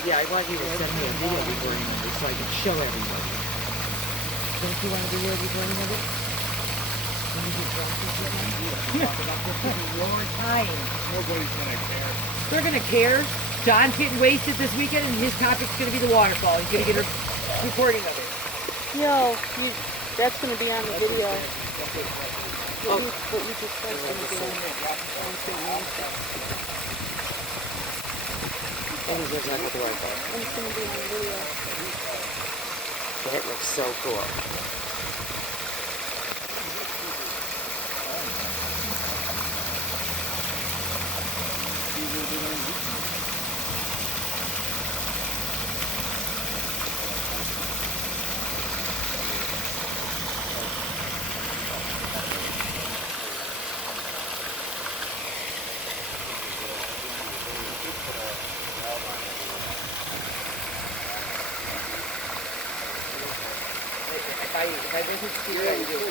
Yeah, I want you to send me a video recording of it so I can show everybody. Don't you want a video recording of it? When you get drunk this weekend? Talk about this in your time. Nobody's gonna care. They're gonna care. John's getting wasted this weekend, and his topic's gonna be the waterfall. He's gonna get a recording of it. No, that's going to be on the video. Oh. What you just said is going to be on the And he's gonna talk about the waterfall. And it's going to be on the video. That looks so cool. If I make it clear, you do it.